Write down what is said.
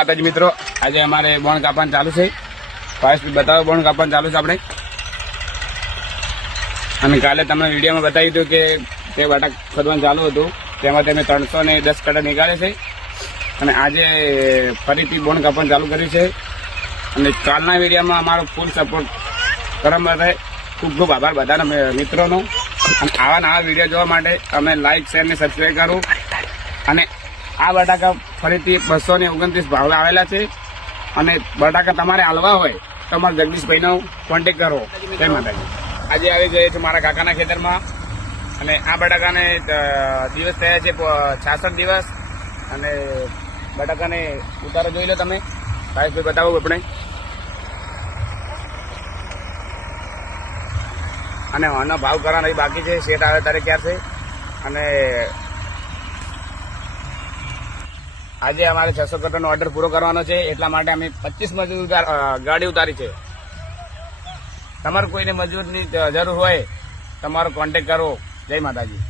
માતાજી મિત્રો, આજે અમારે બોણ કાપવાનું ચાલુ છે. ફાસ્ટ બતાવો, બોણ કાપવાનું ચાલુ છે આપણે. અને કાલે તમને વિડીયોમાં બતાવ્યું હતું કે તે બટાક ખોદવાનું ચાલુ હતું, તેમાં તમે 310 કટા નીકાળે છે. અને આજે ફરીથી બોણ કાપવાનું ચાલુ કર્યું છે. અને કાલના વિડીયોમાં અમારો ફૂલ સપોર્ટ કરવા માટે ખૂબ ખૂબ આભાર બધાના મિત્રોનો. અને આવા નવા વિડીયો જોવા માટે અમે લાઇક, શેર ને સબસ્ક્રાઈબ કરો. અને આ બટાકા ફરીથી 229 ભાવે આવેલા છે. અને બટાકા તમારે હાલવા હોય તો અમારા જગદીશભાઈનો કોન્ટેક કરો. જય માતાજી. આજે આવી ગયે છે મારા કાકાના ખેતરમાં. અને આ બટાકાને દિવસ થયા છે 66 દિવસ. અને બટાકાને ઉતારો જોઈ લો તમે. ભાઈ બતાવો આપણે. અને આનો ભાવ કરવાનો બાકી છે. શેઠ આવે ત્યારે ક્યાં છે. અને આજે અમારે 600 કટ્ટાનો ઓર્ડર પૂરો કરવાનો છે, એટલા માટે અમે 25 મજૂર ગાડી ઉતારી છે. તમારે કોઈને મજૂરની જરૂર હોય તમારો કોન્ટેક કરો. જય માતાજી.